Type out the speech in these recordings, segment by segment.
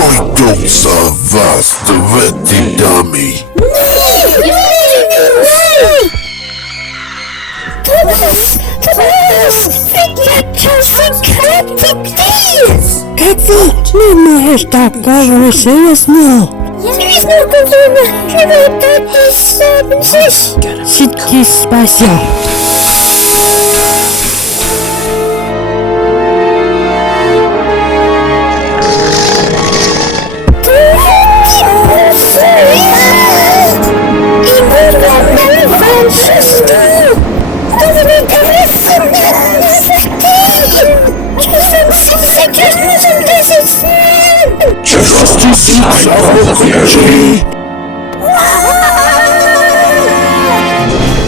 Pójdą za was do Vietnami. Kathy, nie możesz tak говорить серьезно. Я не уверена, что это не здесь. Сидки спася.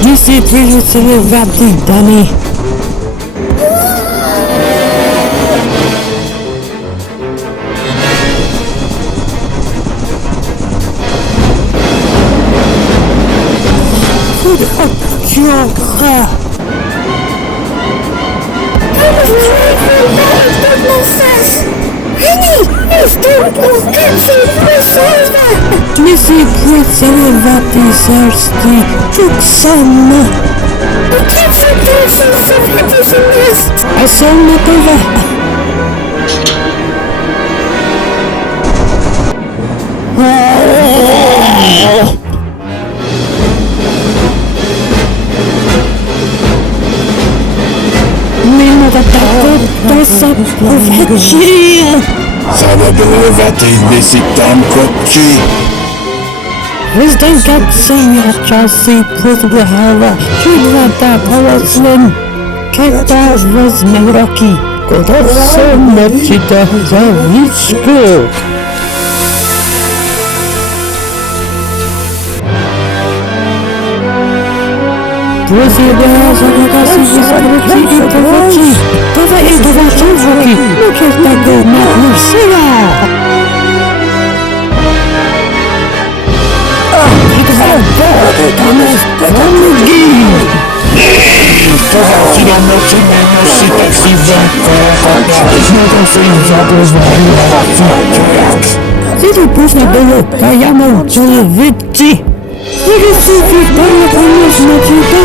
Если движется в воды, Дани. Чёрка! Если поцеловать сердце, тут сама. А сама това. Мимо да да се повечи. Забавлявате и не си там, котчи. Раздайкат се я часи продължава. Чудвата полослен. Кета възме роки. Кога се мечита за вичко. Просила за кога си изкрути и повечи. Това е това чувствоки. Но че така не сега. Помоги! Това си да ночи не носите си вънка. Знада се забавлява човек. Сиди пусна долу, да я мълча витки. Сиди си да понесна чита.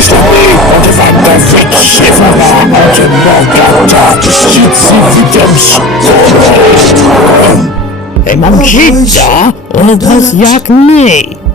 Stoi odwada wykrzywana, że mogę taki szczyt si widzę skoro. Ej, mam czyta, on was jak my.